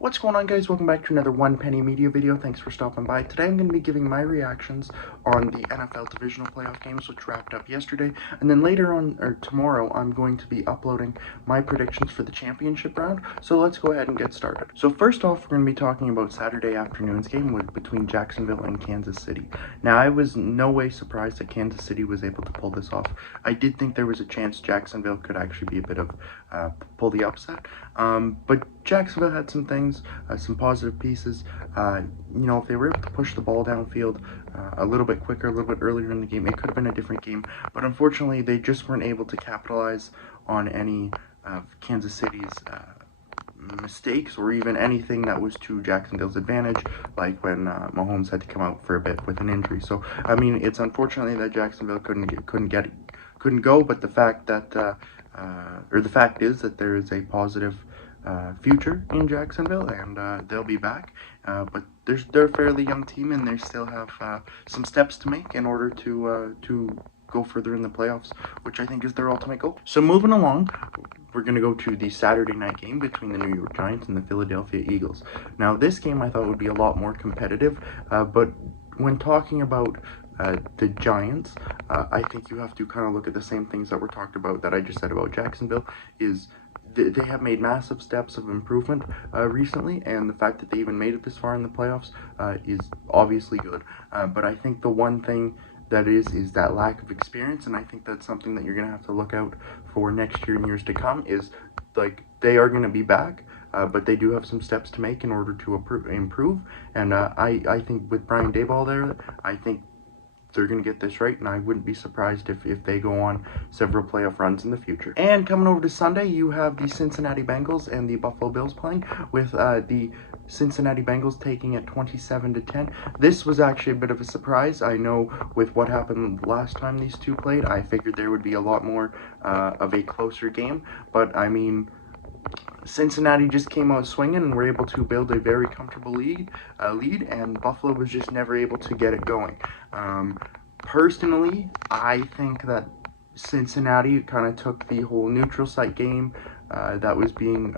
What's going on, guys? Welcome back to another One Penny Media video. Thanks for stopping by. Today I'm going to be giving my reactions on the NFL Divisional playoff games, which wrapped up yesterday. And then later on, or tomorrow, I'm going to be uploading my predictions for the championship round. So let's go ahead and get started. So first off, we're going to be talking about Saturday afternoon's game between Jacksonville and Kansas City. Now, I was no way surprised that Kansas City was able to pull this off. I did think there was a chance Jacksonville could actually be a bit of pull the upset. But Jacksonville had some things, some positive pieces. If they were able to push the ball downfield a little bit quicker, a little bit earlier in the game, it could have been a different game. But unfortunately, they just weren't able to capitalize on any of Kansas City's mistakes or even anything that was to Jacksonville's advantage, like when Mahomes had to come out for a bit with an injury. So, I mean, it's unfortunately that Jacksonville couldn't go, but the fact that the fact is that there is a positive future in Jacksonville, and they'll be back. But they're a fairly young team, and they still have some steps to make in order to go further in the playoffs, which I think is their ultimate goal. So moving along, we're going to go to the Saturday night game between the New York Giants and the Philadelphia Eagles. Now, this game I thought would be a lot more competitive, but when talking about the Giants, I think you have to kind of look at the same things that were talked about that I just said about Jacksonville. They have made massive steps of improvement recently, and the fact that they even made it this far in the playoffs is obviously good. But I think the one thing that is that lack of experience, and I think that's something that you're going to have to look out for next year and years to come, is like they are going to be back, but they do have some steps to make in order to improve. And I think with Brian Daboll there, I think they're going to get this right, and I wouldn't be surprised if they go on several playoff runs in the future. And coming over to Sunday, you have the Cincinnati Bengals and the Buffalo Bills playing, with the Cincinnati Bengals taking it 27-10. This was actually a bit of a surprise. I know with what happened last time these two played, I figured there would be a lot more of a closer game, but I mean, Cincinnati just came out swinging and were able to build a very comfortable lead, and Buffalo was just never able to get it going. Personally, I think that Cincinnati kind of took the whole neutral site game that was being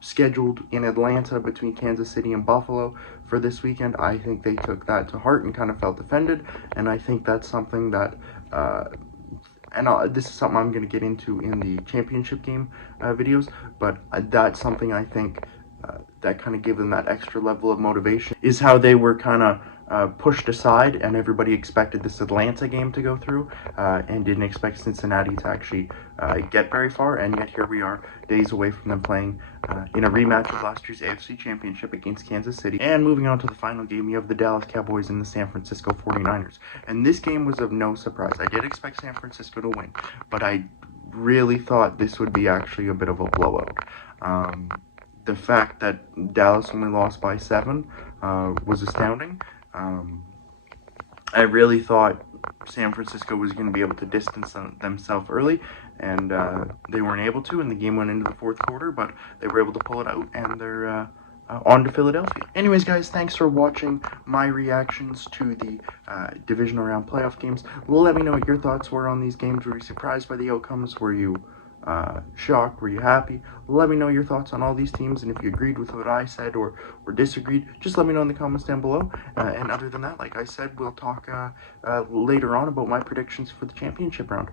scheduled in Atlanta between Kansas City and Buffalo for this weekend. I think they took that to heart and kind of felt offended, and I think that's something that this is something I'm going to get into in the championship game videos, but that's something I think that kind of gave them that extra level of motivation, is how they were kind of pushed aside, and everybody expected this Atlanta game to go through and didn't expect Cincinnati to actually get very far, and yet here we are days away from them playing in a rematch of last year's AFC Championship against Kansas City. And moving on to the final game, you have the Dallas Cowboys and the San Francisco 49ers. And this game was of no surprise. I did expect San Francisco to win, but I really thought this would be actually a bit of a blowout. The fact that Dallas only lost by 7 was astounding. I really thought San Francisco was going to be able to distance themselves early, and they weren't able to, and the game went into the fourth quarter, but they were able to pull it out, and they're on to Philadelphia. Anyways, guys, thanks for watching my reactions to the divisional round playoff games. Let me know what your thoughts were on these games. Were you surprised by the outcomes? Were you shocked? Were you happy? Let me know your thoughts on all these teams, and if you agreed with what I said or disagreed, just let me know in the comments down below. And other than that, like I said, we'll talk later on about my predictions for the championship round.